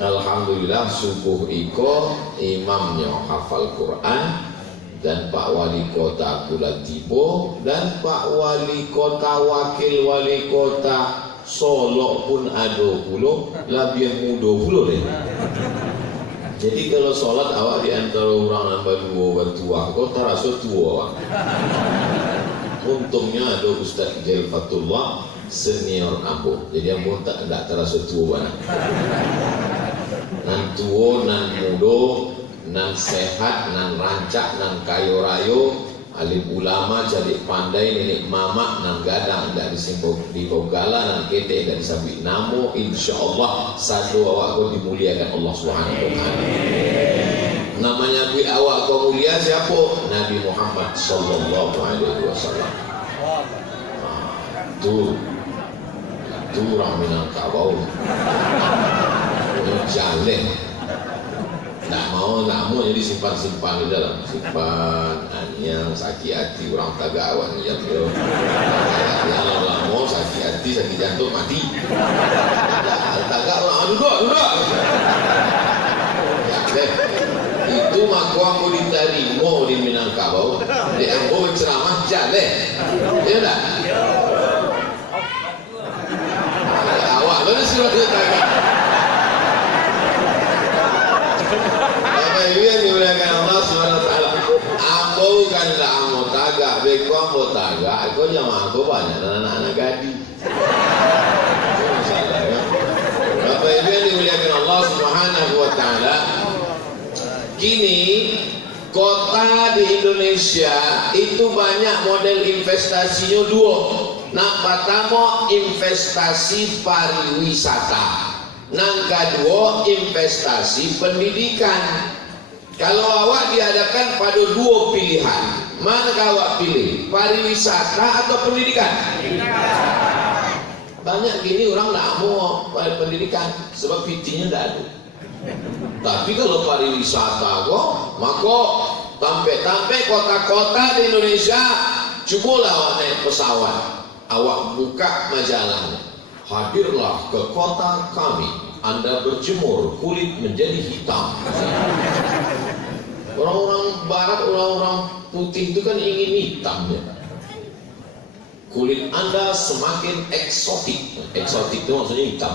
Alhamdulillah subuh iko imamnya hafal Quran dan Pak Wali Kota Kulon Tibo dan Pak Wali Kota Wakil Wali Kota Solo pun ada pulau lebih muda pulau deh. Jadi kalau sholat awak di antara orang nambah dua bertua, kau terasa tua. Untungnya ada Ustaz Jail Fatullah senior ambo, jadi ambo tak terasa tua banget. Nan tua, nan muda, nan sehat, nan rancak, nan kayo rayo, alim ulama jadi pandai nenek mama nan gadang dari simbol di Bogala nan kete dari sabit namo insyaallah satu awak kau dimuliakan Allah Subhanahu wa taala. Namanya bi awak kau mulia siapa? Nabi Muhammad sallallahu alaihi wasallam. Tu orang Minangkabau. Jalan. Nak mau jadi simpan-simpan di dalam, simpan yang sakit hati orang tagawan ya bro. Kalau lama sakit hati, sakit jantung mati. Tagawan duduk. Ya, itu maka aku diterima di Minangkabau, di ambo ceramah jalan. Ya tak? Awak mana surat tagawan? Ibu yang dimuliakan Allah Subhanahu wa taala. Ambo kan tak ambo tagak, beko ambo tagak, kau jangan ambo banyak anak-anak gadi. Bapak Ibu yang dimuliakan Allah Subhanahu wa taala. Kini kota di Indonesia itu banyak model investasinya dua. Nah, pertama investasi pariwisata. Yang kedua investasi pendidikan. Kalau awak dihadapkan pada dua pilihan, mana awak pilih? Pariwisata atau pendidikan? Banyak gini orang tak mau pendidikan sebab fitinya tidak ada. Tapi kalau pariwisata kok, maka sampai kota-kota di Indonesia cukulah awak naik pesawat, awak buka majalahnya. Hadirlah ke kota kami, Anda berjemur, kulit menjadi hitam. Orang-orang barat, orang-orang putih itu kan ingin hitam ya. Kulit Anda semakin eksotik. Eksotik itu maksudnya hitam.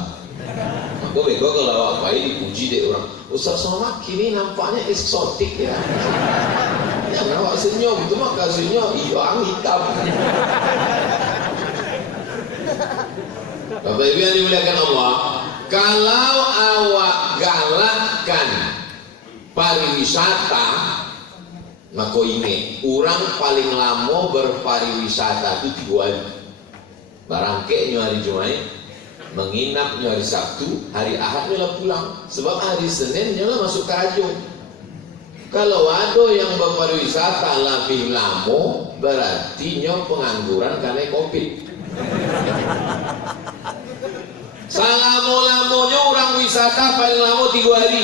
Maka bego kalau awak baik dipuji deh orang, Ustaz Somad kini nampaknya eksotik ya. Yang awak senyum itu maka senyum hilang hitam. Bapak Ibu yang dimuliakan Allah, kalau awak galakkan pariwisata, maka ini orang paling lama berpariwisata itu 3 hari. Barangkainya hari Jumat, menginapnya hari Sabtu, hari Ahadnya lah pulang. Sebab hari Seninnya lah masuk kerajaan. Kalau ada yang berpariwisata lebih lama, berarti pengangguran karena Covid. Selama-lamanya orang wisata paling lama 3 hari.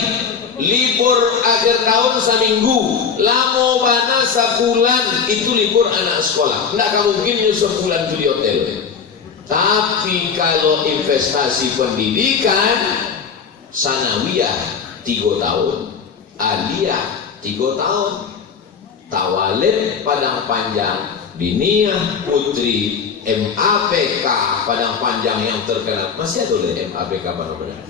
Libur akhir tahun seminggu, lama bana sebulan itu libur anak sekolah. Tidak mungkin sebulan di hotel. Tapi kalau investasi pendidikan, sanawiyah 3 tahun, aliyah 3 tahun, tawalid Padang Panjang, diniyah putri, MAPK Padang Panjang yang terkenal. Masih ada oleh MAPK Padang Panjang.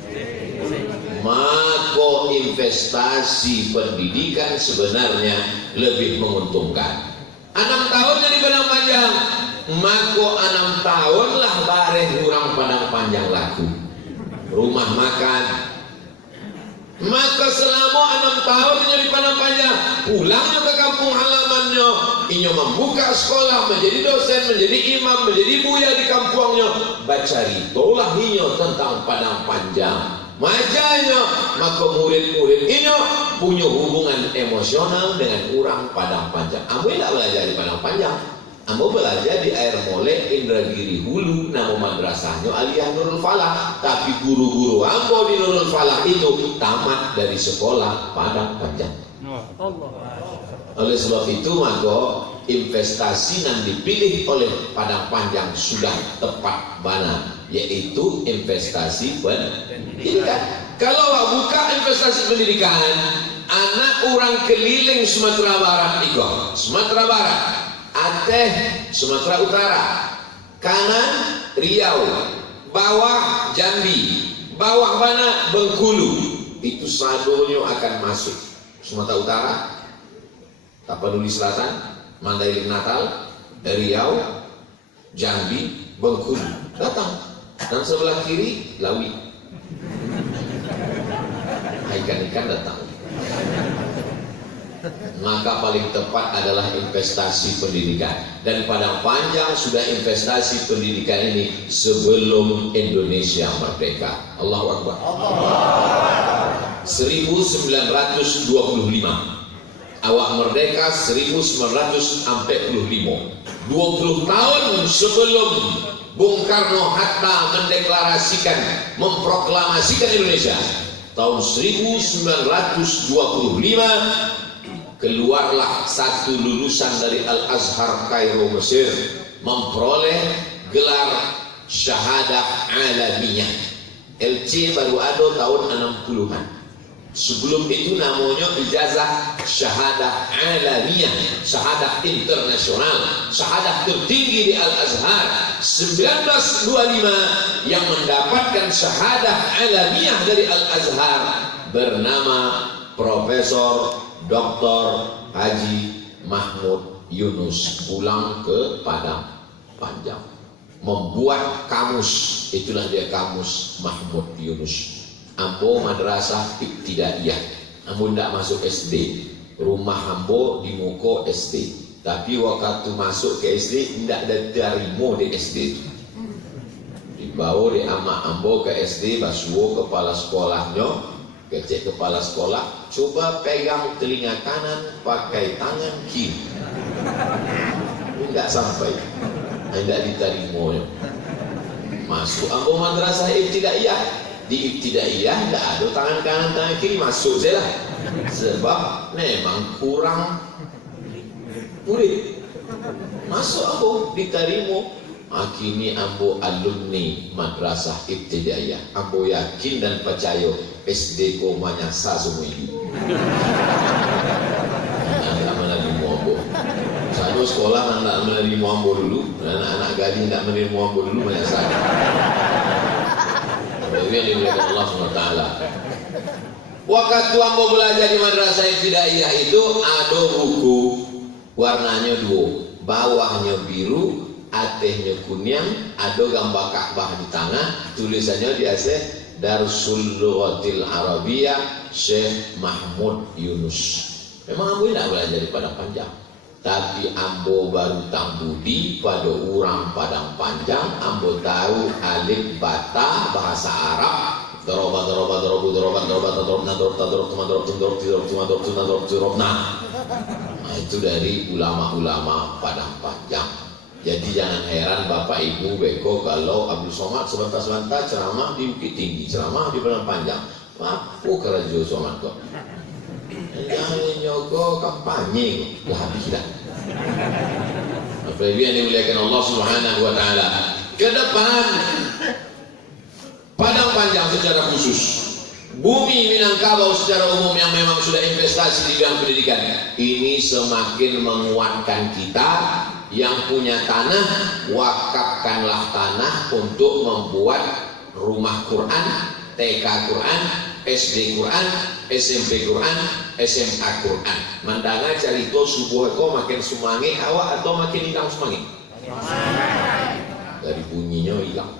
Maka investasi pendidikan sebenarnya lebih menguntungkan. 6 tahun jadi Padang Panjang, maka 6 tahun lah bareh kurang Padang Panjang laku. Rumah makan. Maka selama 6 tahun jadi Padang Panjang, pulangnya ke kampung halamannya, inyo membuka sekolah, menjadi dosen, menjadi imam, menjadi buya di kampungnya. Bacaritolah inyo tentang Padang Panjang. Majanya, maka murid-murid inyo punya hubungan emosional dengan orang Padang Panjang. Ambo tidak belajar di Padang Panjang, ambo belajar di Air Molek, Indragiri Hulu, nama madrasahnya Aliyah Nurul Falah. Tapi guru-guru ambo di Nurul Falah itu tamat dari sekolah Padang Panjang. Oleh sebab itu maka investasi yang dipilih oleh Padang Panjang sudah tepat bana, yaitu investasi pendidikan. Kalau buka investasi pendidikan, anak orang keliling Sumatera Barat ikut. Sumatera Barat, Aceh, Sumatera Utara, kanan Riau, bawah Jambi, bawah mana Bengkulu. Itu saldonya akan masuk. Sumatera Utara, Tapanuli Selatan, Mandailing Natal, Riau, Jambi, Bengkulu datang. Dan sebelah kiri Lawi, ikan-ikan datang. Maka paling tepat adalah investasi pendidikan. Dan Padang Panjang sudah investasi pendidikan ini sebelum Indonesia merdeka. Allahu Akbar. 1925 awak merdeka 1945. 20 tahun sebelum Bung Karno Hatta mendeklarasikan, memproklamasikan Indonesia, tahun 1925 keluarlah satu lulusan dari Al-Azhar Kairo Mesir memperoleh gelar syahadah alamiah. LC baru ada tahun 60-an. Sebelum itu namanya ijazah syahadah alamiah, syahadah internasional, syahadah tertinggi di Al-Azhar. 1925 yang mendapatkan syahadah alamiah dari Al-Azhar bernama Profesor Dr. Haji Mahmud Yunus, pulang ke Padang Panjang membuat kamus. Itulah dia kamus Mahmud Yunus. Ambo madrasah ibtidaiyah, ambo tidak masuk SD. Rumah ambo di Muko SD, tapi waktu masuk ke SD tidak ada terima di SD. Dibawa di ama ambo ke SD, basuo kepala sekolahnya, kecek kepala sekolah, coba pegang telinga kanan pakai tangan kiri. Tidak sampai, tidak diterima. Masuk ambo madrasah ibtidaiyah. Di ibtidaiyah tidak ada tangan kanan tangan kiri, masuk saja lah. Sebab memang kurang murid. Masuk ambo diterima. Kini ambo alumni madrasah ibtidaiyah. Ambo yakin dan percaya SD ko manyasa semua ini. Tidak menerima ambo. Saya sekolah tidak menerima ambo dulu. Anak-anak gading tidak menerima ambo dulu manyasa. Yang dimuliakan Allah SWT. Waktu ambo belajar di madrasah ibtidaiyah itu ada buku warnanya dua, bawahnya biru, atasnya kuning, ada gambar Ka'bah di tengah, tulisannya di atas Darsul Lughatil Arabiyah Syekh Mahmud Yunus. Memang ambo tidak belajar di Padang Panjang, tapi ambo baru tambudi pada orang Padang Panjang. Ambo tahu alif bata bahasa Arab, nah itu dari ulama-ulama Padang Panjang. Jadi jangan heran Bapak Ibu Beko kalau Abdul Somad sebentar-sebentar ceramah di Bukit Tinggi, ceramah di Padang Panjang. Apa kerja Somad kok? Jangan nyogok kampanye lah, habis dah. Apabila yang dimuliakan Allah Subhanahu wa taala, ke depan Padang Panjang secara khusus, bumi Minangkabau secara umum yang memang sudah investasi di bidang pendidikan ini semakin menguatkan kita. Yang punya tanah, wakafkanlah tanah untuk membuat rumah Quran, TK Quran, SD Quran, SMP Quran, SMA Quran. Mandanga carito subuh ko makin sumangi awak atau makin hilang sumangi? Dari bunyinya hilang.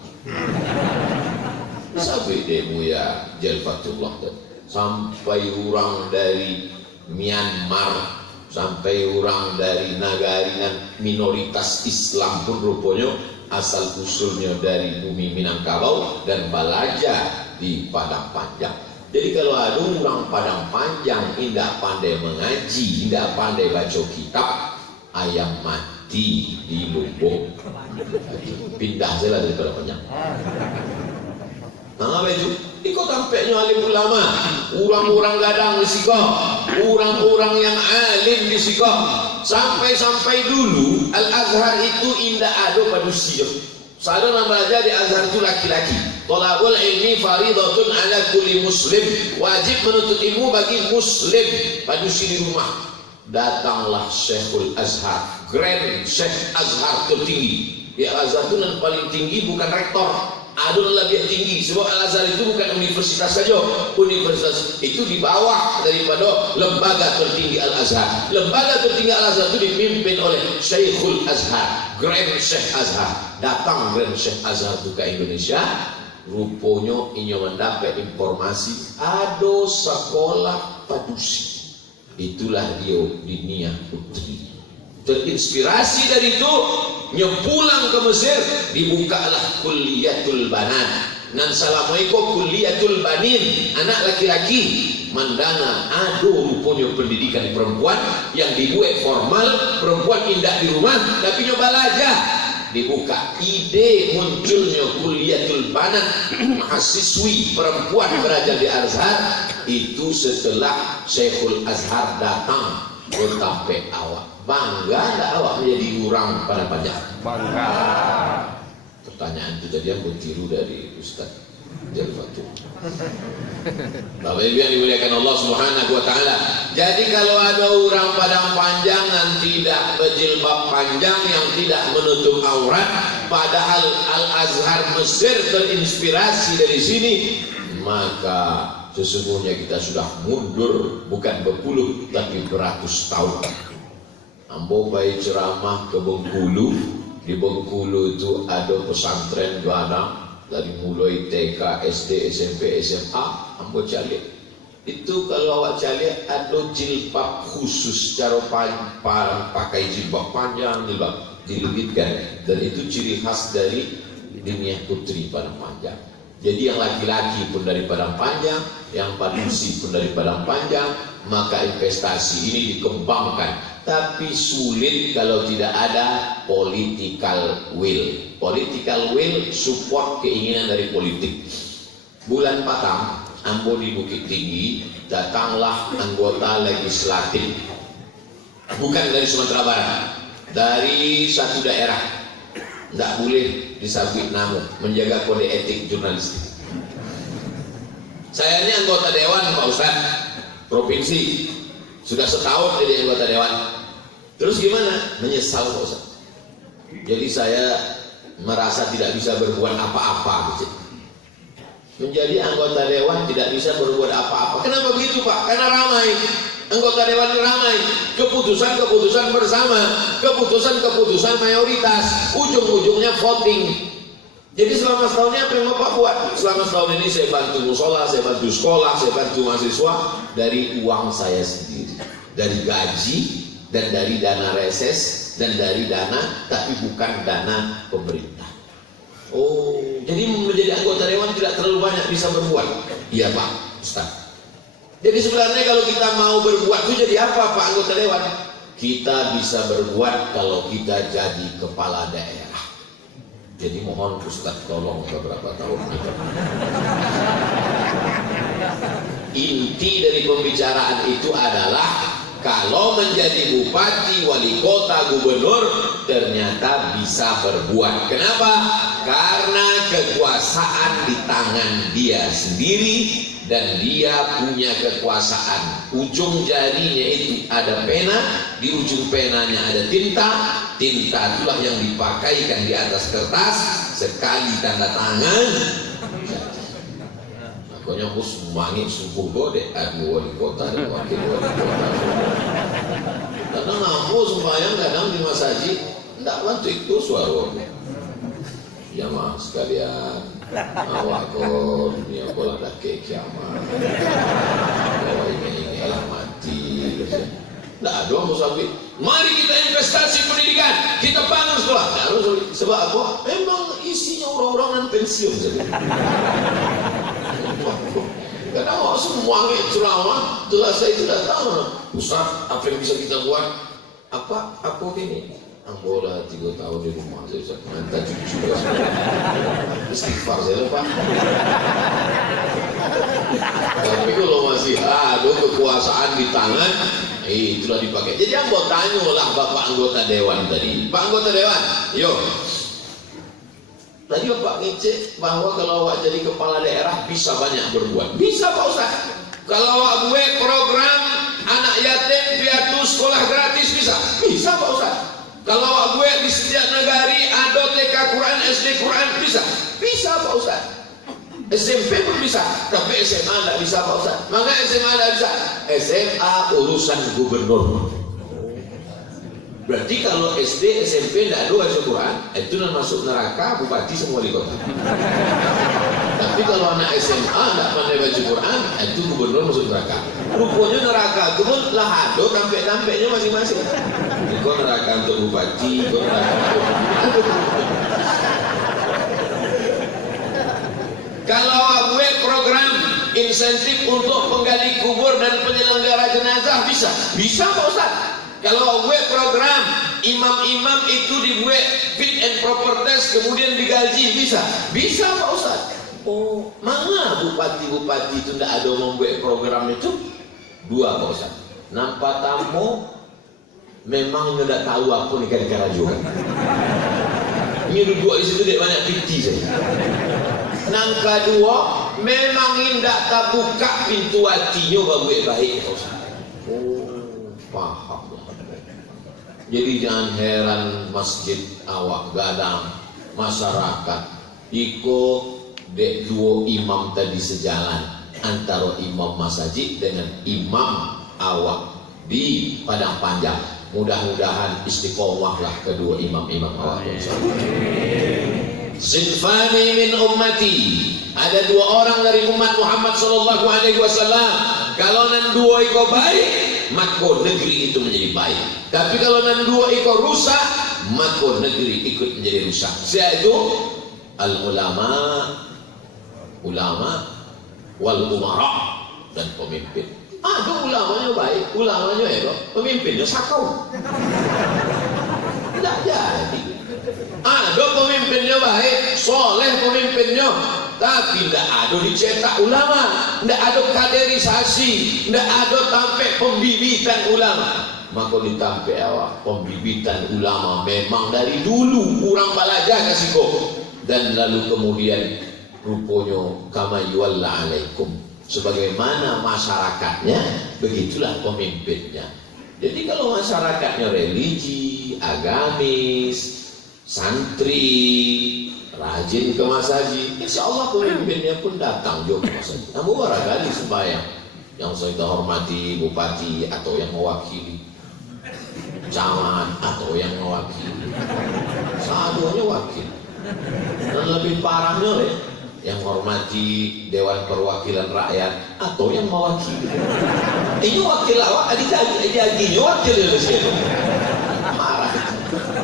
Sampai demu ya Jalfatullah, sampai orang dari Myanmar, sampai orang dari negara minoritas Islam pun rupanya asal usulnya dari bumi Minangkabau dan belajar di Padang Panjang. Jadi kalau ada orang Padang Panjang tidak pandai mengaji, tidak pandai baca kitab, ayam mati di lubuk. Pindah saja dari Padang Panjang. Nah, apa itu? Ikut tampaknya alim ulama, orang-orang gadang di siko, orang-orang yang alim di siko. Sampai-sampai dulu Al-Azhar itu indah ada manusia. Sarana belajar di Azhar itu laki-laki. Thalabul ilmi faridatun ala kulli muslim. Wajib menuntut ilmu bagi muslim. Padusi di rumah. Datanglah Syekhul Azhar, Grand Syekh Azhar tertinggi. Di Al-Azhar itu yang paling tinggi bukan rektor, ada lebih tinggi. Sebab Al-Azhar itu bukan universitas saja. Universitas itu di bawah daripada lembaga tertinggi Al-Azhar. Lembaga tertinggi Al-Azhar itu dipimpin oleh Syekhul Azhar, Grand Syekh Azhar. Datang Grand Syekh Azhar itu ke Indonesia. Rupanya ini mendapat informasi ada sekolah padusi. Itulah dia Diniyah Putri. Terinspirasi dari itu, nyepulang ke Mesir, dibukalah Kulliyatul Banat. Nan salamuiko Kulliyatul Banin, anak laki-laki. Mandana ada rupanya pendidikan perempuan yang dibuat formal, perempuan indah di rumah, tapi nyoba aja. Dibuka ide munculnya Kulliyatul Banat, mahasiswi perempuan belajar di Azhar itu setelah Syekhul Azhar datang bertape awak. Bangga enggak awak menjadi orang pada pajak? Bangga. Pertanyaan itu jadi aku tiru dari Ustaz Jalfatul. Bapak Ibu yang dimuliakan Allah Subhanahu wa taala. Jadi kalau ada orang Padang Panjang yang tidak berjilbab panjang, yang tidak menutup aurat, padahal Al-Azhar Mesir terinspirasi dari sini, maka sesungguhnya kita sudah mundur bukan berpuluh tapi beratus tahun. Ambo bayi ceramah ke Bengkulu. Di Bengkulu itu ada pesantren Gana. Dari mulai TK, SD, SMP, SMA, ambo cari. Itu kalau awak cari ada jilbab khusus, cara pakai jilbab panjang, jilbab dilegitkan. Dan itu ciri khas dari Diniyah Putri Padang Panjang. Jadi yang laki-laki pun dari Padang Panjang, yang padusi pun dari Padang Panjang, maka investasi ini dikembangkan. Tapi sulit kalau tidak ada political will. Political will support keinginan dari politik. Bulan Patang, ambo di Bukit Tinggi, datanglah anggota legislatif. Bukan dari Sumatera Barat, dari satu daerah. Tidak boleh disabit nama, menjaga kode etik jurnalistik. Saya ini anggota dewan Pak Ustaz, provinsi. Sudah setahun jadi anggota dewan. Terus gimana? Menyesal Pak Ustaz. Jadi saya merasa tidak bisa berbuat apa-apa gitu. Menjadi anggota dewan tidak bisa berbuat apa-apa. Kenapa begitu Pak? Karena ramai. Anggota dewan ramai. Keputusan-keputusan bersama. Keputusan-keputusan mayoritas. Ujung-ujungnya voting. Jadi selama setahun ini apa yang Bapak buat? Selama setahun ini saya bantu musola, saya bantu sekolah, saya bantu mahasiswa dari uang saya sendiri, dari gaji dan dari dana reses dan dari dana, tapi bukan dana pemerintah. Oh, jadi menjadi anggota dewan tidak terlalu banyak bisa berbuat. Iya Pak Ustaz. Jadi sebenarnya kalau kita mau berbuat itu jadi apa Pak anggota dewan? Kita bisa berbuat kalau kita jadi kepala daerah. Jadi mohon Ustaz tolong beberapa tahun. Inti dari pembicaraan itu adalah kalau menjadi bupati, wali kota, gubernur ternyata bisa berbuat. Kenapa? Karena kekuasaan di tangan dia sendiri dan dia punya kekuasaan. Ujung jarinya itu ada pena, di ujung penanya ada tinta. Tinta itulah yang dipakaikan di atas kertas, sekali tanda tangan. Makanya aku semangat subuh gode, aku wali kota dan wakil wali kota. Karena ngamu sembahyang kadang di masjid, tidak bantu itu suara. Jamaah sekalian, awak kau dunia bola dah ke kiamat. Kau ini mati. Tidak ada musafir. Mari kita investasi pendidikan, kita bangun sekolah. Harus sebab apa? Memang isinya orang-orang non pensiun saja. Karena semua ceramah, itulah saya tidak tahu. Ustaz, apa yang bisa kita buat? Apa ini? Anggola 3 tahun di rumah saya Ustaz. Mantan cucu istighfar saya Pak. Tapi kalau masih ada kekuasaan di tangan, itulah dipakai. Jadi ambo tanyalah Bapak anggota dewan tadi. Pak anggota dewan, yuk. Tadi Bapak ngecek bahwa kalau awak jadi kepala daerah bisa banyak berbuat. Bisa Pak Ustaz. Kalau awak buat program anak yatim piatu sekolah gratis bisa. Bisa Pak Ustaz. Kalau awak buat di setiap negari ada TK Quran, SD Quran bisa. Bisa Pak Ustaz. SMP pun bisa, tapi SMA tidak bisa Pak Ustaz. Maka SMA tidak bisa. SMA urusan gubernur. Berarti kalau SD, SMP tidak ada baca Quran, itu nan masuk neraka bupati semua wali kota. Tapi kalau anak SMA tidak pandai baca Quran, itu gubernur masuk neraka. Rupanya neraka itu pun lah ada tampek-tampeknya masing-masing. Kau neraka untuk bupati, kau neraka untuk kalau buat program insentif untuk penggali kubur dan penyelenggara jenazah bisa Pak Ustaz. Kalau buat program imam-imam itu dibuat fit and proper test kemudian digaji bisa Pak Ustaz. Oh, mana bupati-bupati itu tidak ada membuat program itu? Dua Pak Ustaz. Nampak tamu memang tidak tahu apa nih kira-kira juga. Ini duduk di situ dia banyak piti saja. Nang kedua, memang tidak terbuka pintu hatinya bagus baik. Oh, paham. Jadi jangan heran masjid awak gadang masyarakat ikut dek dua imam tadi sejalan antara imam masjid dengan imam awak di Padang Panjang. Mudah-mudahan istiqomahlah kedua imam-imam awak. Sinfani min ummati, ada dua orang dari umat Muhammad sallallahu alaihi wasallam. Kalau nan dua iko baik, maka negeri itu menjadi baik. Tapi kalau nan dua iko rusak, maka negeri ikut menjadi rusak. Yaitu al ulama wal umara dan pemimpin. Ada ulamanya baik, ulamanya itu pemimpinnya sakau. Tidak jadi. Ada pemimpinnya baik, soleh pemimpinnya, tapi tidak ada dicetak ulama, tidak ada kaderisasi, tidak ada tampek pembibitan ulama. Maka ditampek awak pembibitan ulama memang dari dulu kurang balajar kasih kok, dan lalu kemudian rupanya kama yuwalla alaikum. Sebagaimana masyarakatnya, begitulah pemimpinnya. Jadi kalau masyarakatnya religi, agamis, santri, rajin ke masjid, insya Allah pemimpinnya pun datang juga ke masjid. Namun barangkali sembahyang yang saya hormati bupati atau yang mewakili, camat atau yang mewakili, seadanya wakil. Dan lebih parahnya yang menghormati Dewan Perwakilan Rakyat atau yang mewakili. Ini wakil awak, adik-adik wakil dari sini. Marah.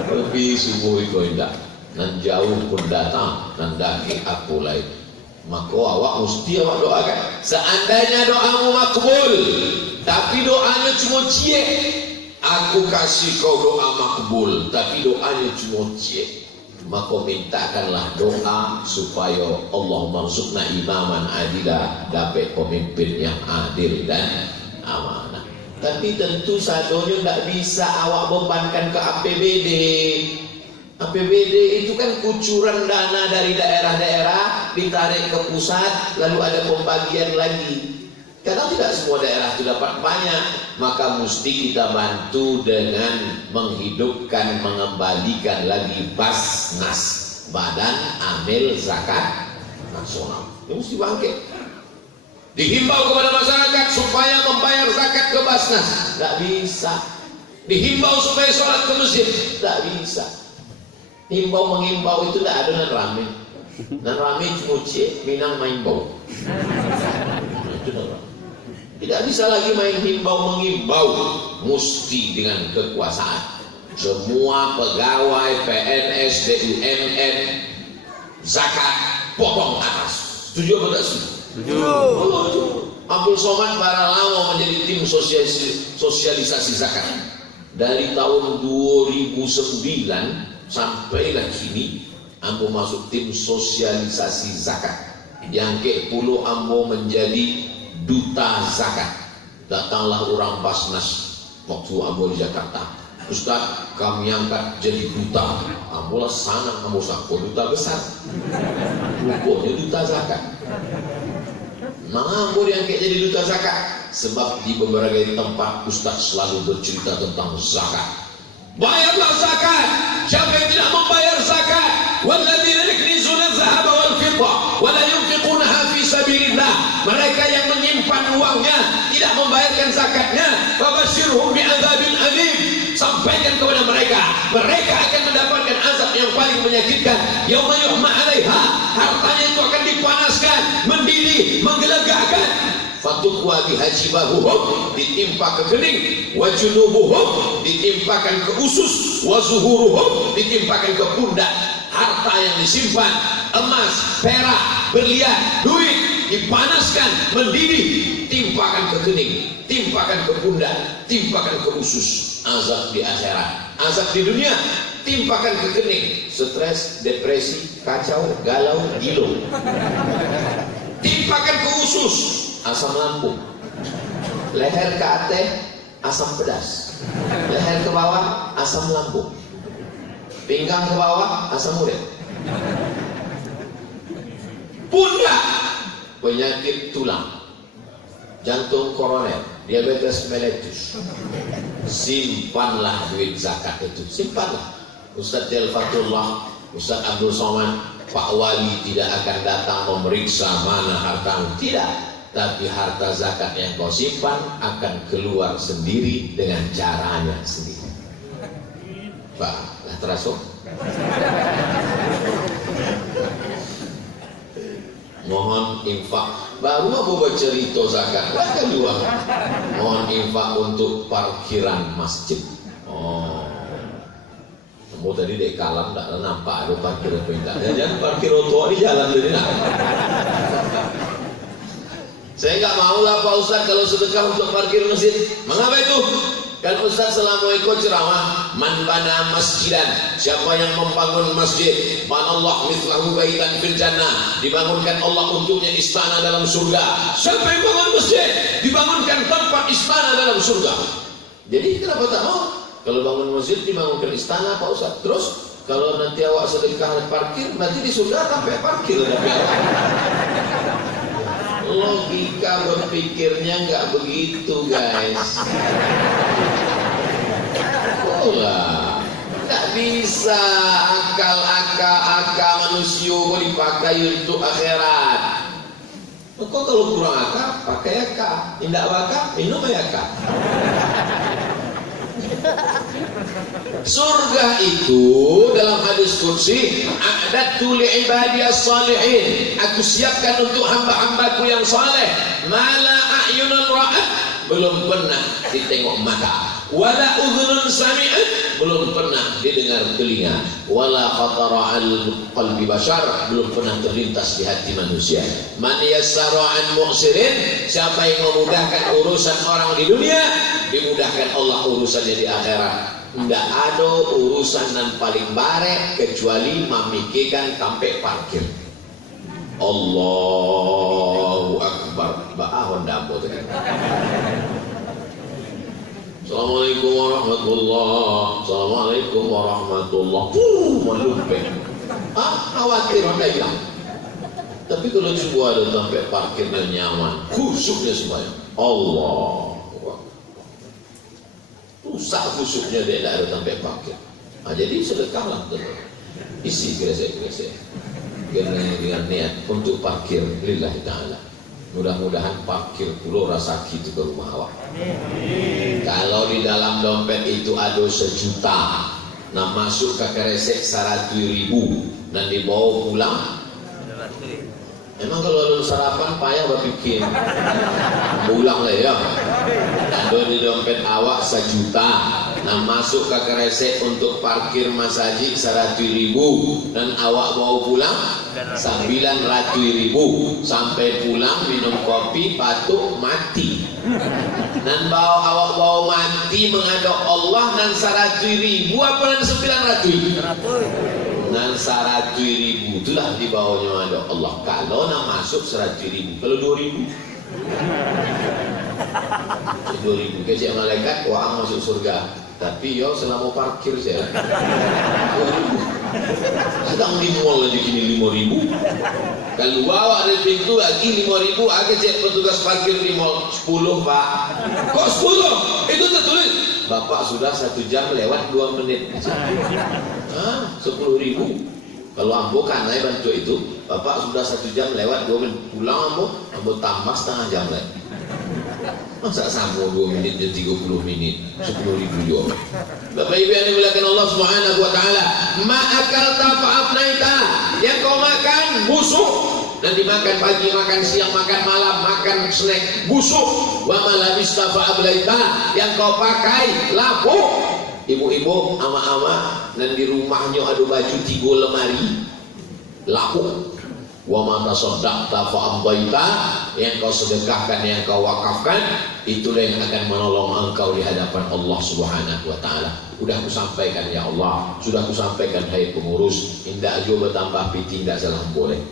Lebih subuh itu indah. Nan jauh pun datang, nan daki aku lain. Maka awak mesti awak doakan. Seandainya doamu makbul, tapi doanya cuma cie. Aku kasih kau doa makbul, tapi doanya cuma cie. Maka mintakanlah doa supaya Allah marzukna imaman adila, dapat pemimpin yang adil dan amanah. Tapi tentu satunya tidak bisa awak bebankan ke APBD. APBD itu kan kucuran dana dari daerah-daerah ditarik ke pusat, lalu ada pembagian lagi. Karena tidak semua daerah itu dapat banyak, maka mesti kita bantu dengan menghidupkan, mengembalikan lagi Basnas, Badan Amil Zakat Nasional. Ini mesti bangkit. Dihimbau kepada masyarakat supaya membayar zakat ke Basnas, tidak bisa. Dihimbau supaya sholat ke masjid, tidak bisa. Himbau mengimbau itu tidak ada nan rame. Nan rame cuma minang main bau. Itu nan rame. Tidak bisa lagi main himbau mengimbau, mesti dengan kekuasaan. Semua pegawai PNS, BUMN, zakat potong atas. Setuju apa tidak setuju? Setuju. Abdul Somad para lama menjadi tim sosialisasi zakat. Dari tahun 2009 sampai kini, Ambo masuk tim sosialisasi zakat. Yang ke-10 Ambo menjadi duta zakat. Datanglah orang Basnas waktu Ambo di Jakarta. Ustaz, kami angkat jadi duta. orang bola sana kamu sakko duta besar, rupanya duta zakat. Mengapa diangkat jadi duta zakat? Sebab di beberapa tempat Ustaz selalu bercerita tentang zakat. Bayarlah zakat. Siapa yang tidak membayar zakat, walladzina yaknizuna adh-dhahaba wal fidda wa la yunfiqunaha fi sabilillah, mereka yang menyimpan uangnya tidak membayarkan zakatnya, fabashshirhum bi'adzabin alim, sampaikan kepada mereka, mereka akan mendapatkan azab yang paling menyakitkan. Yauma yuhma 'alaiha, hartanya itu akan dipanaskan, mendidih, menggelegahkan. Fatukwa bihajibahuhum, ditimpa ke kening, wajunubuhum, ditimpakan ke usus, wazuhuruhum, ditimpakan ke pundak. Harta yang disimpan, emas, perak, berlian, duit, dipanaskan, mendidih, timpakan ke kening, timpakan ke pundak, timpakan ke usus. Azab di akhirat, azab di dunia, timpakan ke kening, stres, depresi, kacau, galau, gilo. Timpakan ke usus, asam lambung. Leher ke atas, asam pedas. Leher ke bawah, asam lambung. Pinggang ke bawah, asam urat. Pundak, penyakit tulang, jantung koroner, diabetes mellitus. Simpanlah duit zakat itu, simpanlah. Ustaz Jalfatullah, Ustaz Abdul Somad, Pak Wali tidak akan datang memeriksa mana hartamu, tidak. Tapi harta zakat yang kau simpan akan keluar sendiri dengan caranya sendiri. Pak, lah terasa? Mohon infak. Baru mau baca cerita zakat. Bahkan juga mohon infak untuk parkiran masjid. Oh, kamu tadi dek kalam tak nampak ada parkir pindah. Jangan parkir oto di jalan dari nak. Saya nggak mau lah Pak Ustaz kalau sedekah untuk parkir masjid. Mengapa itu? Kan Ustaz selama ikut ceramah, man bana masjidan, siapa yang membangun masjid, banallah mithlahu baitan fil jannah, dibangunkan Allah untuknya istana dalam surga. Siapa yang bangun masjid, dibangunkan tempat istana dalam surga. Jadi kenapa tak mau? Kalau bangun masjid dibangunkan istana Pak Ustaz. Terus kalau nanti awak sedekah parkir, nanti di surga sampai parkir. Logika berpikirnya nggak begitu guys. Lah, nggak bisa akal manusia dipakai untuk akhirat. Kok kalau kurang akal pakai akal, tidak akal minum akal. Surga itu dalam hadis qudsi, a'dadtu li ibadiyas salihin, aku siapkan untuk hamba-hambaku yang saleh, mala a'yunun ra'at, belum pernah ditengok mata, wala udhunun sami'at, belum pernah didengar telinga, wala khatara al qalbi bashar, belum pernah terlintas di hati manusia. Man yassara an mu'sirin, siapa yang memudahkan urusan orang di dunia, dimudahkan Allah urusannya di akhirat. Tidak ada urusan yang paling bare kecuali memikirkan sampai parkir. Allahu Akbar. Ba'ahon dambo tadi. Assalamualaikum warahmatullahi. Assalamualaikum warahmatullahi. Melumpet. Khawatir anda bilang. Tapi kalau semua ada sampai parkirnya nyaman, khusyuknya semuanya. Allah. Rusak khusyuknya dia tidak ada sampai parkir. Jadi sedekahlah tuh. Isi kresek-kresek dengan niat untuk parkir lillahi ta'ala. Mudah-mudahan parkir pulau rasa gitu ke rumah awak. Kalau di dalam dompet itu ada 1 juta, nah masuk ke kresek 100.000 dan dibawa pulang. Emang kalau ada sarapan payah berpikir pulang lah ya. Ada di dompet awak 1 juta, nah masuk ke kresek untuk parkir masjid 100.000 dan awak bawa pulang 900.000. Sampai pulang minum kopi batuk mati. Dan awak bawa mati menghadap Allah dan 100.000 apa dan 900? Dan 100.000 itulah dibawanya menghadap Allah. Kalau nak masuk 100.000, kalau 2.000 2.000 kecil malaikat wah masuk surga. Tapi yo selama parkir saya Sedang di mall aja kini 5.000. Kalau bawa dari pintu lagi 5.000, aja cek petugas parkir di mall 10 pak. Kok 10? Itu tertulis Bapak sudah 1 jam lewat 2 menit. 10.000. Kalau ambo kan saya bantu itu, Bapak sudah 1 jam lewat 2 menit. Pulang ambo tambah setengah jam lagi. Masa sama 2 menit dan 30 menit 10.000 juga. Bapak Ibu yang dimuliakan Allah Subhanahu wa taala, ma'akalta fa'afnaita, yang kau makan busuk, dan dimakan pagi, makan siang, makan malam, makan snack busuk. Wa malabista fa'ablaita, yang kau pakai lapuk. Ibu-ibu, ama-ama, dan di rumahnya ada baju 3 lemari lapuk. Wa ma tasaddaqta fa amdaita, yang kau sedekahkan, yang kau wakafkan, itulah yang akan menolong engkau di hadapan Allah Subhanahu wa taala. Sudah kusampaikan ya Allah, sudah kusampaikan hai pengurus, indah aja bertambah piti tidak salah boleh.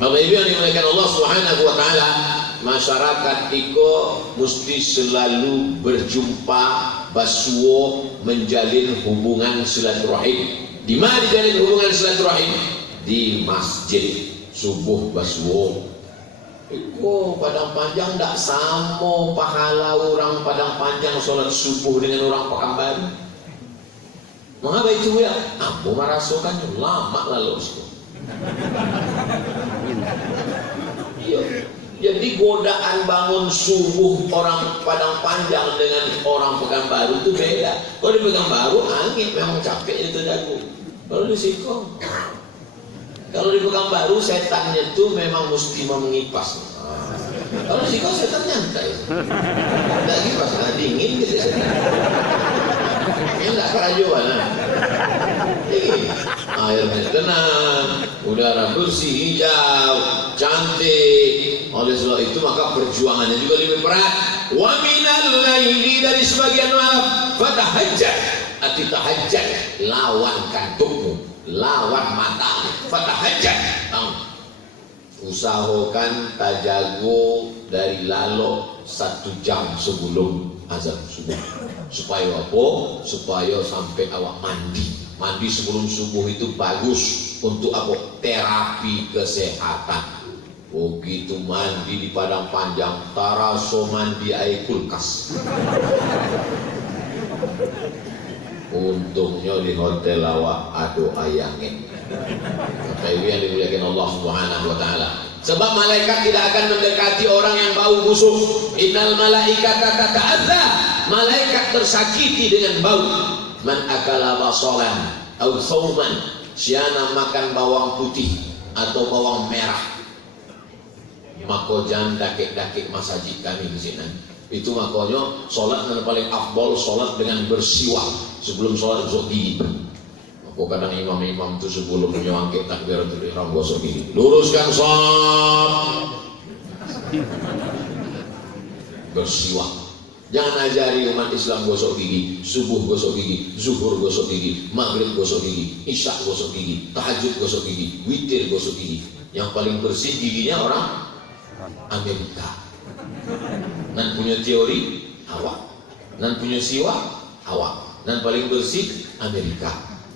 Bapak Ibu yang dimuliakan Allah Subhanahu wa taala, masyarakat itu mesti selalu berjumpa, basuo, menjalin hubungan silaturahim. Di mana dijalin hubungan silaturahim? Di masjid. Subuh basuo. Iku Padang Panjang tidak sama pahala orang Padang Panjang sholat subuh dengan orang Pekanbaru. Mengapa itu ya? Aku merasakan lama lalu. Jadi godaan bangun subuh orang Padang Panjang dengan orang Pekanbaru itu beda. Kalau di Pekanbaru angin memang capek itu dagu. Kalau di Siko, kalau di Pekanbaru setannya itu memang mesti mengipas. Kalau di Siko setan nyantai. Tidak kipas, dingin gitu setan. Ini tidak kerajuan. Airnya tenang, udara bersih, hijau, cantik. Oleh sebab itu maka perjuangannya juga lebih berat. Wa minal laili, dari sebagian malam, fatahajjat, arti tahajjat, lawan kantukmu, lawan mata, fatahajjat. Usahakan tajago dari lalu 1 jam sebelum azan subuh. Supaya apa? Supaya sampai awak mandi. Mandi sebelum subuh itu bagus untuk apa? Terapi kesehatan. Begitu mandi di Padang Panjang, taraso mandi air kulkas. Untungnya di hotel awak ado ayangin. Bapak Ibu yang dimuliakan Allah Subhanahu wa taala. Sebab malaikat tidak akan mendekati orang yang bau busuk. Innal malaikata tata'adza, malaikat tersakiti dengan bau. Man akala basalan atau thawman, siana makan bawang putih atau bawang merah, maka jangan dakik-dakik masjid kami di sini. Itu makanya sholat yang paling afdol sholat dengan bersiwak sebelum sholat gosok gigi. Maka kadang imam-imam itu sebelum menyangkit takbiratul ihram gosok gigi. Luruskan shaf, bersiwak. Jangan ajari umat Islam gosok gigi, subuh gosok gigi, zuhur gosok gigi, maghrib gosok gigi, isya gosok gigi, tahajud gosok gigi, witir gosok gigi. Yang paling bersih giginya orang Amerika. Dan punya teori awak, dan punya siwak awak, dan paling bersih Amerika.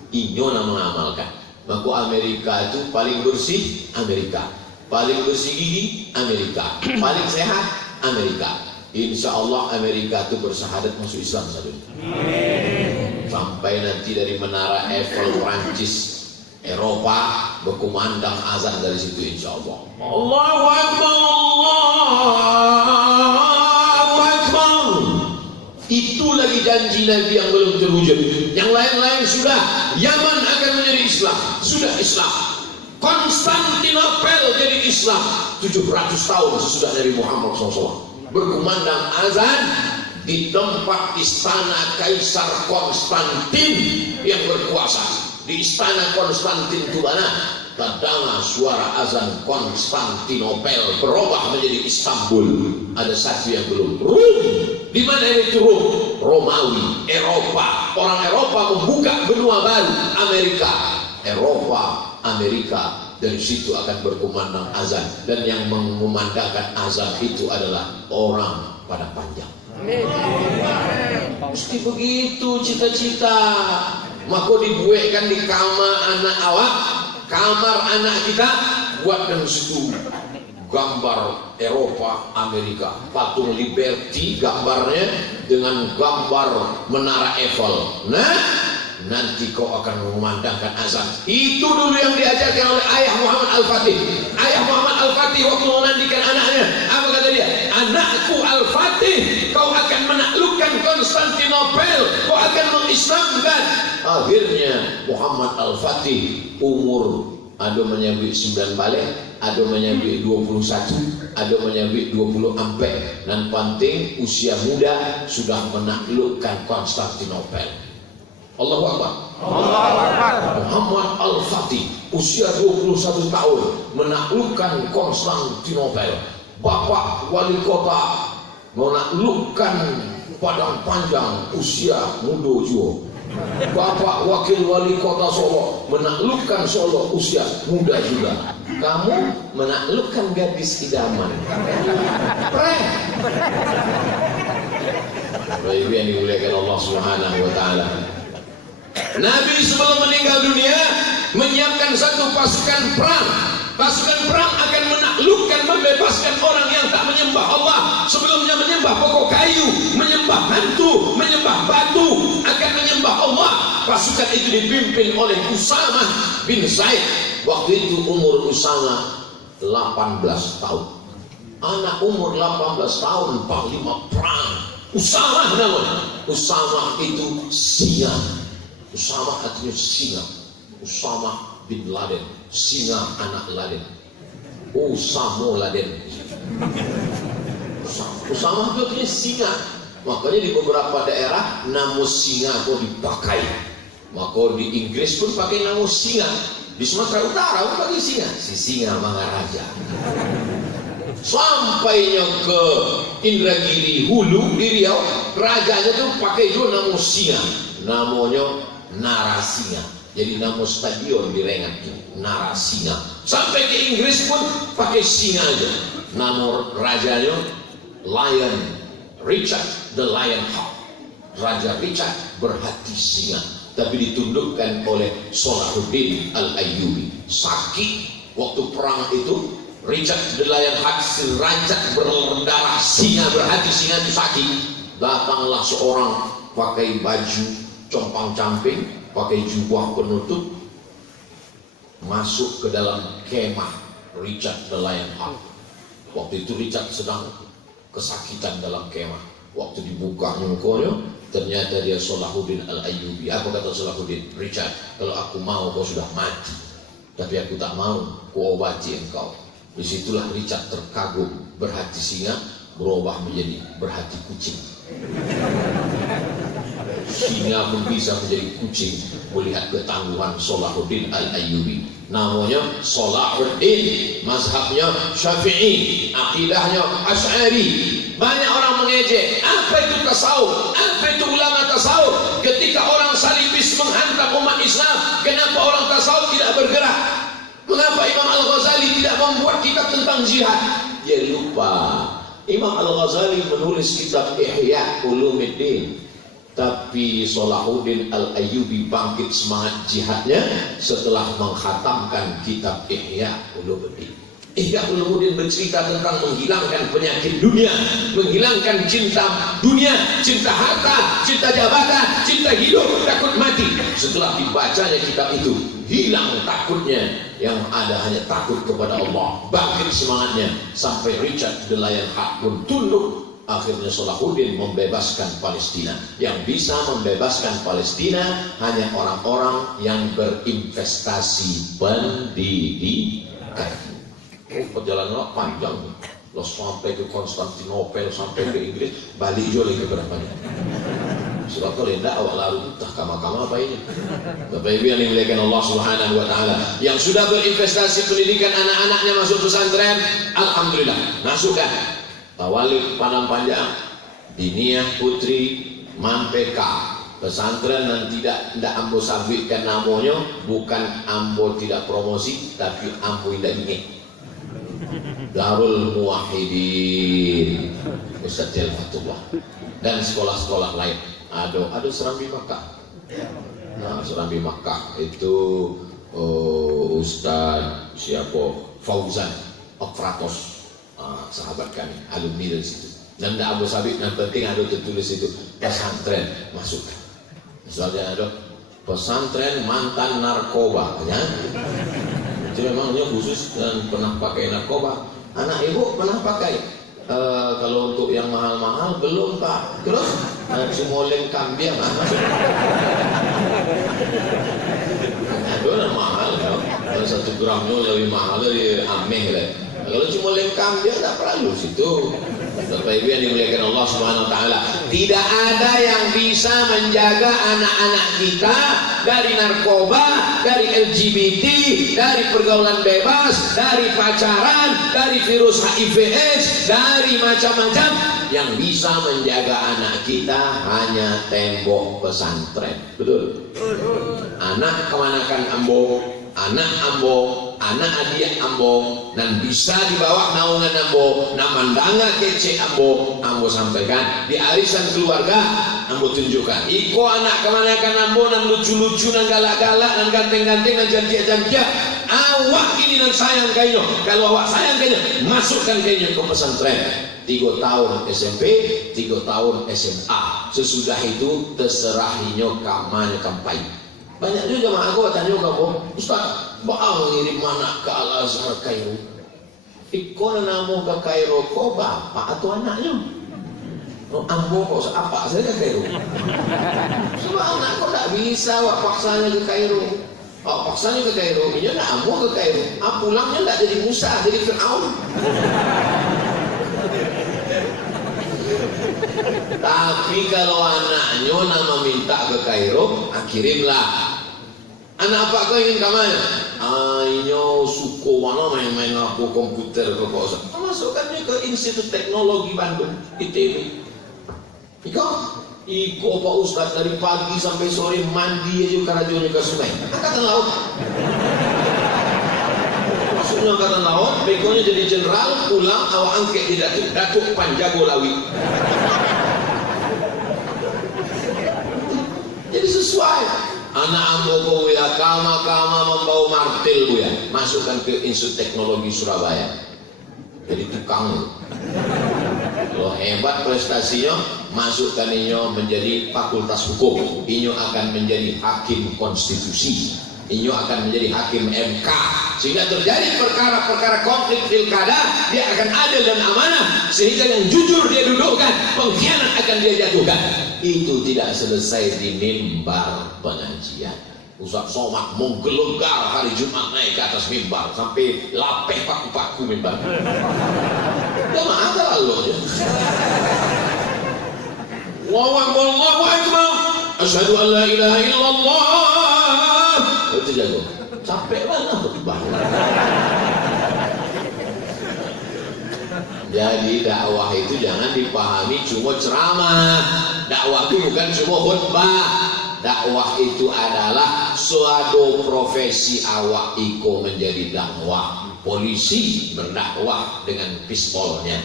Inyona mengamalkan. Maka Amerika itu paling bersih Amerika, paling bersih gigi Amerika, paling sehat Amerika. Insya Allah Amerika itu bersahadat masuk Islam saja. Sampai nanti dari menara Eiffel Prancis, Eropa berkumandang azan dari situ insya Allah. Allahu Akbar, Allahu Akbar. Itu lagi janji Nabi yang belum terwujud. Yang lain-lain sudah. Yaman akan menjadi Islam, sudah Islam. Konstantinopel jadi Islam 700 tahun sesudah Nabi Muhammad SAW. Berkumandang azan di tempat istana Kaisar Konstantin yang berkuasa. Di istana Konstantin itu mana? Terdengar suara azan Konstantinopel berubah menjadi Istanbul. Ada satu yang belum. Rum. Di mana itu Rum? Romawi, Eropa. Orang Eropa membuka benua baru, Amerika. Eropa, Amerika. Dari situ akan berkumandang azan, dan yang mengumandangkan azan itu adalah orang Padang Panjang. Mesti begitu cita-cita. maka dibuatkan di kamar anak awak, kamar anak kita, buatkan situ gambar Eropa, Amerika, patung Liberty gambarnya dengan gambar menara Eiffel. Nah, nanti kau akan memandangkan azan. Itu dulu yang diajarkan oleh ayah Muhammad Al-Fatih. Ayah Muhammad Al-Fatih waktu memandikan anaknya, apa kata dia? Anakku Al-Fatih, kau akan menaklukkan Konstantinopel, kau akan mengislamkan. Akhirnya Muhammad Al-Fatih umur ada menyambi 9 balik, ada menyambi 21, ada menyambi 20 ampek, dan penting usia muda sudah menaklukkan Konstantinopel. Allahu Akbar. Muhammad Al-Fatih usia 21 tahun menaklukkan Konstantinopel. Bapak wali kota menaklukkan Padang Panjang usia muda juga. Bapak wakil wali kota Solo menaklukkan Solo usia muda juga. Kamu menaklukkan gadis idaman. Baik yang dimuliakan Allah Subhanahu wa taala. Nabi sebelum meninggal dunia menyiapkan satu pasukan perang. Pasukan perang akan menaklukkan, membebaskan orang yang tak menyembah Allah. Sebelumnya menyembah pokok kayu, menyembah hantu, menyembah batu, akan menyembah Allah. Pasukan itu dipimpin oleh Usama bin Zaid. Waktu itu umur Usama 18 tahun. Anak umur 18 tahun panglima perang. Usama namanya. Usama itu singa. Usama artinya singa. Usama bin Laden, singa anak Laden. Usama Laden. Usama itu artinya singa. Makanya di beberapa daerah nama singa kok dipakai. Maka di Inggris pun pakai nama singa. Di Sumatera Utara pun pakai singa. Si singa Mangaraja. Sampainya ke Indragiri Hulu di Riau, rajanya tuh pakai juga nama singa. Namanya Narasinga. Jadi nama stadion di Rengat Narasinga. Sampai ke Inggris pun pakai singa aja. Nama rajanya Lion Richard the Lionheart. Raja Richard berhati singa. Tapi ditundukkan oleh Salahuddin Al-Ayyubi. Sakit waktu perang itu. Richard the Lionheart, si raja berdarah singa, berhati singa itu sakit. Datanglah seorang pakai baju compang camping, pakai jubah penutup, masuk ke dalam kemah Richard the Lionheart. Waktu itu Richard sedang kesakitan dalam kemah. Waktu dibuka mukanya, ternyata dia Salahuddin Al-Ayyubi. Apa kata Salahuddin? Richard, kalau aku mau kau sudah mati, tapi aku tak mau, ku obati engkau. Disitulah Richard terkagum, berhati singa berubah menjadi berhati kucing. Singa pun bisa menjadi kucing melihat ketangguhan Salahuddin Al-Ayyubi. Namanya Salahuddin, mazhabnya Syafi'i, akidahnya Asy'ari. Banyak orang mengejek, apa itu tasawuf? Apa itu ulama tasawuf? Ketika orang salibis menghantam umat Islam, kenapa orang tasawuf tidak bergerak? Mengapa Imam Al-Ghazali tidak membuat kitab tentang jihad? Dia lupa. Imam Al-Ghazali menulis kitab Ihya Ulumuddin, tapi Salahuddin Al-Ayyubi bangkit semangat jihadnya setelah mengkhatamkan kitab Ihya Ulumuddin. Ihya Ulumuddin bercerita tentang menghilangkan penyakit dunia, menghilangkan cinta dunia, cinta harta, cinta jabatan, cinta hidup, takut mati. Setelah dibacanya kitab itu, hilang takutnya, yang ada hanya takut kepada Allah. Bangkit semangatnya sampai Richard the Lionheart pun tunduk. Akhirnya Salahuddin membebaskan Palestina. Yang bisa membebaskan Palestina hanya orang-orang yang berinvestasi pendidikan. Perjalanan panjang, lo sampai ke Konstantinopel, sampai ke Inggris, balik juga lagi berapa nih? Sebab kalau tidak awak lalu entah kama-kama apa ini. Bapak Ibu yang dimuliakan Allah Subhanahu wa taala, yang sudah berinvestasi pendidikan anak-anaknya masuk pesantren, alhamdulillah, masukkan. Tawalik Padang Panjang, Diniyah Putri Mampeka, pesantren yang tidak ambo sabitkan namanya, bukan ambo tidak promosi, tapi ambo tidak ingin. Darul Muwahhidin Ustaz Jalfatullah dan sekolah-sekolah lain. Ada Serambi Makkah, Nah, Serambi Makkah itu Ustadz siapa Fauzan Okfratos, sahabat kami, alumni dari situ. Dan Abu Sabit yang penting ada tertulis itu pesantren masuk. Misalnya ada pesantren mantan narkoba, ya. Itu memangnya khusus dan pernah pakai narkoba. Anak ibu pernah pakai. Kalau untuk yang mahal-mahal belum Pak. Terus cumoleng kambing itu mahal ya. Kalau 1 gramnya lebih mahal dari ameh lah. Kalau cumoleng kambing tak perlu situ. Bapak Ibu yang dimuliakan Allah Subhanahu wa taala, tidak ada yang bisa menjaga anak-anak kita dari narkoba, dari LGBT, dari pergaulan bebas, dari pacaran, dari virus HIV/AIDS, dari macam-macam. Yang bisa menjaga anak kita hanya tembok pesantren. Betul? Anak kemanakan ambo, anak ambo, anak adik ambo, dan bisa dibawa naungan ambo, namandanga kece ambo sampaikan di arisan keluarga, ambo tunjukkan. Iko anak kemanakan ambo, nan lucu-lucu, nan galak-galak, nan ganteng-ganteng, nan jantia-jantia. Awak ini nan sayang kayaknya. Kalau awak sayang kayaknya, masukkan kayaknya ke pesantren. 3 tahun SMP, 3 tahun SMA. Sesudah itu terserah inyo kamanya kampai. Banyak juga jamaah aku tanya kamu, Ustaz, bang ngirim mana ke Al-Azhar Kairo? Iko namo ke Kairo kok bapak atau anaknya? Oh, ambo kok apa saya ke Kairo? Sebab anakku tak bisa wak paksanya ke Kairo. Oh, paksanya ke Kairo, ini nak ambo ke Kairo. Pulangnya tak jadi Musa, jadi Fir'aun. Tapi kalau anaknya nama minta ke Kairo, kirimlah. Anak apa kau ingin kamanya? Inyo suku mana main-main aku komputer ke kosan. Masukkannya ke Institut Teknologi Bandung, ITB. Iko Pak Ustaz dari pagi sampai sore mandi aja karajonya ke sungai. Angkatan laut. Masuknya angkatan laut, begonya jadi jenderal, pulang awak angket di Datuk Panjago Lawi. Jadi sesuai. Anak ambo ya kama membawa martil bu ya, masukkan ke Institut Teknologi Surabaya. Jadi tukang. Kalau hebat prestasinya, masukkan inyo menjadi fakultas hukum. Inyo akan menjadi hakim konstitusi. Inyo akan menjadi hakim MK. Sehingga terjadi perkara-perkara konflik pilkada, dia akan adil dan amanah. Sehingga yang jujur dia dudukkan, pengkhianat akan dia jatuhkan. Itu tidak selesai di mimbar pengajian. Ustaz Somad menggelegar hari Jumat naik ke atas mimbar sampai lapeh paku-paku mimbar. Jamaah terlalu ya. Allahu Akbar. Asyhadu an la ilaha illallah. Itu jago. Capek banget khutbah. Jadi dakwah itu jangan dipahami cuma ceramah. Dakwah itu bukan cuma khutbah. Dakwah itu adalah suatu profesi awak iko menjadi dakwah. Polisi berdakwah dengan pistolnya,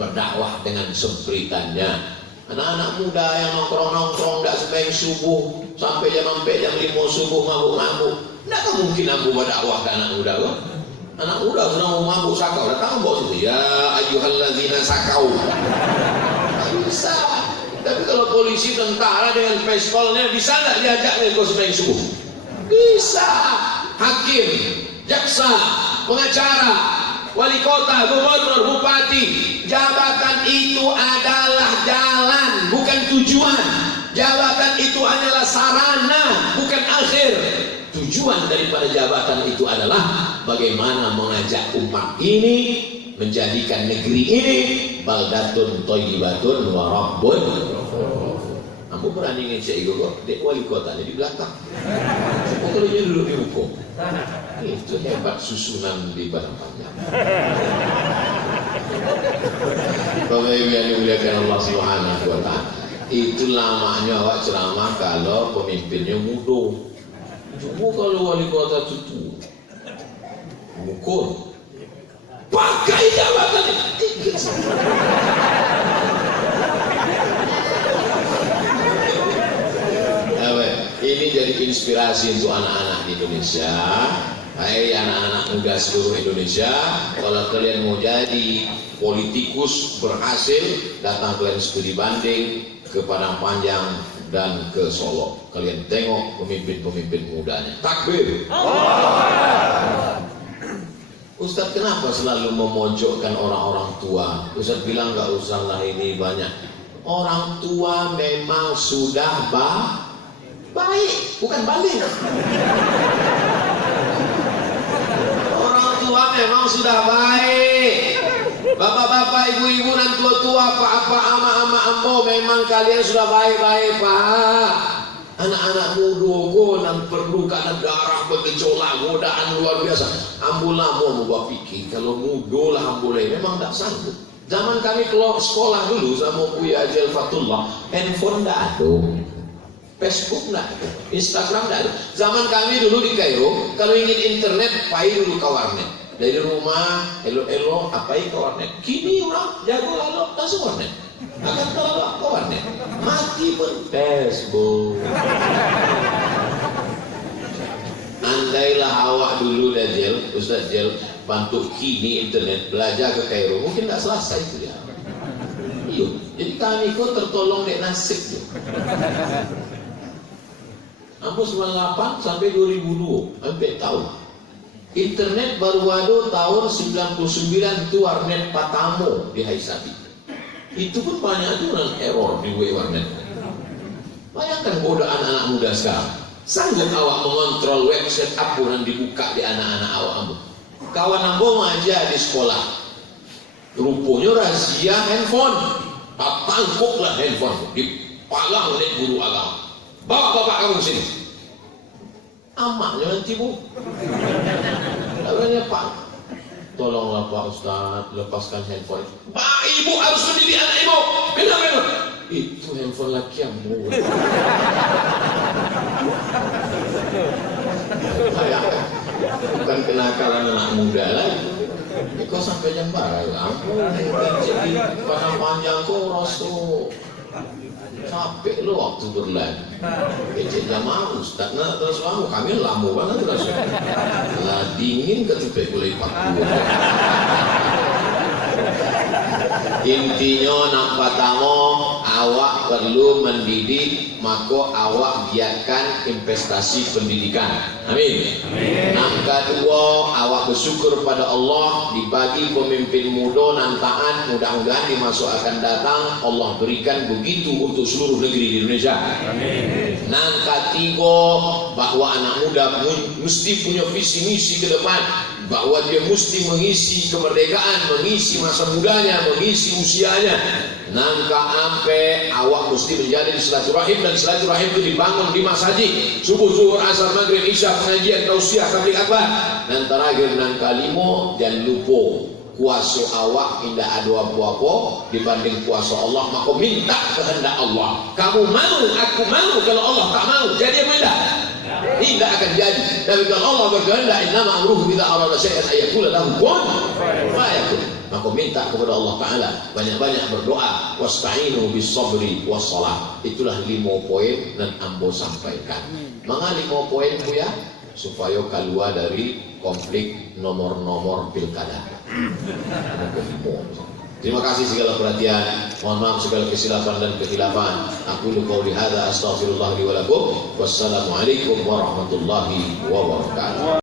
berdakwah dengan sempritannya. Anak-anak muda yang nongkrong-nongkrong tidak sembahyang subuh sampai jam 5 subuh mabuk-mabuk, tidak mungkin aku berdakwah ke anak muda kok. Anak muda sudah mau mabuk sakau, datang bawa situ, ya ayyuhalladzina sakau. Tak bisa. Tapi kalau polisi, tentara dengan pistolnya bisa nggak diajak ke sembahyang subuh? Bisa. Hakim, jaksa, pengacara, wali kota, gubernur, bupati, jabatan itu adalah jalan, bukan tujuan. Jabatan itu hanyalah sarana, bukan akhir. Tujuan daripada jabatan itu adalah bagaimana mengajak umat ini, menjadikan negeri ini baldatun thayyibatun wa rabbun. Aku berani ngecek itu kok, dek wali kota di belakang. Pokoknya duduk di hukum. Itu hebat susunan di Padang Panjang. Bapak Ibu yang dimuliakan Allah Subhanahu wa taala. Itu lamanya awak ceramah kalau pemimpinnya muda. Cuma kalau wali kota itu mukul. Pakai jabatan ini jadi inspirasi untuk anak-anak di Indonesia. Hai anak-anak muda seluruh Indonesia, kalau kalian mau jadi politikus berhasil, datang kalian studi banding ke Padang Panjang dan ke Solo. Kalian tengok pemimpin-pemimpin mudanya. Takbir. Ustadz kenapa selalu memojokkan orang-orang tua? Ustadz bilang gak usah lah, ini banyak. Orang tua memang sudah baik, bukan balik. Orang tua memang sudah baik. Bapak-bapak, ibu-ibu, dan tua-tua, apa-apa, ama-ama, ambo, memang kalian sudah baik-baik, Pak. Anak-anak muda yang perlu ke negara bergejolak, godaan luar biasa. Ambulah mau pikir kalau muda lah ambulah memang tak sanggup. Zaman kami keluar sekolah dulu sama Buya Haji Fatullah, handphone tak ada, Facebook tak ada, Instagram tak ada. Zaman kami dulu di Kairo, kalau ingin internet, pergi dulu ke warnet. Dari rumah, elo-elo, apai ke warnet. Kini orang jago lalu, langsung warnet. Akan kalau ke warnet, mati pun Facebook. Andailah awak dulu Dajjal, Ustaz Jal, bantu kini internet, belajar ke Kairo, mungkin tak selesai itu dia. Iya, jadi kami kok tertolong dek nasib tu. Ambo 98 sampai 2002, hampir tahun. Internet baru ada tahun 99 itu warnet Patamo di Haisabi. Itu pun banyak tuh error di warnet. Bayangkan godaan anak muda sekarang. Sanggup awak mengontrol website apa yang dibuka di anak-anak awak ambo. Kawan ambo aja di sekolah. Rupanya razia handphone. Tangkuplah handphone, dipalang oleh guru agama. Bawa bapak kamu sini. Amaknya nanti bu. Lawannya Pak, tolonglah Pak Ustaz, lepaskan handphone. Pak, ibu harus mendidik anak ibu. Kenapa? Itu handphone laki yang bu. Bukan kenakalan anak muda lagi. Kau sampai jam berapa? Ampun, jadi Padang Panjang kau rasa capek lo waktu berlalu. Kecil jam aus, tak nak terus lama. Kami lama banget terus. Lah dingin ketupek boleh 40. Intinya nak pertama awak perlu mendidik, maka awak giatkan investasi pendidikan. Amin. Yang kedua, awak bersyukur pada Allah dibagi pemimpin muda dan taat. Mudah-mudahan di masa akan datang Allah berikan begitu untuk seluruh negeri di Indonesia. Amin. Yang ketiga, bahwa anak muda mesti punya visi misi ke depan, bahwa dia mesti mengisi kemerdekaan, mengisi masa mudanya, mengisi usianya. Nangka ampe awak mesti menjalin silaturahim, dan silaturahim itu dibangun di masjid, subuh, zuhur, asar, maghrib, isya, pengajian, tausiah, tabligh akbar. Dan terakhir nangka limo, jangan lupa kuasa awak indah ada apa-apa dibanding kuasa Allah, maka minta kehendak Allah. Kamu mau, aku mau, kalau Allah tak mau, jadi apa tidak? Tidak akan jadi. Tapi kalau Allah berkehendak, innama amruhu idza arada syai'an ayyaqula lahu kun fayakun. Maka minta kepada Allah Ta'ala, banyak-banyak berdoa. Wasta'inu bis sabri was salah. Itulah 5 poin dan ambo sampaikan. Maka 5 poin bu ya, supaya keluar dari konflik nomor-nomor pilkada. Terima kasih segala perhatian. Mohon maaf segala kesilapan dan kekhilafan. Aku qouli hadza astaghfirullah li wa lakum. Wassalamualaikum warahmatullahi wabarakatuh.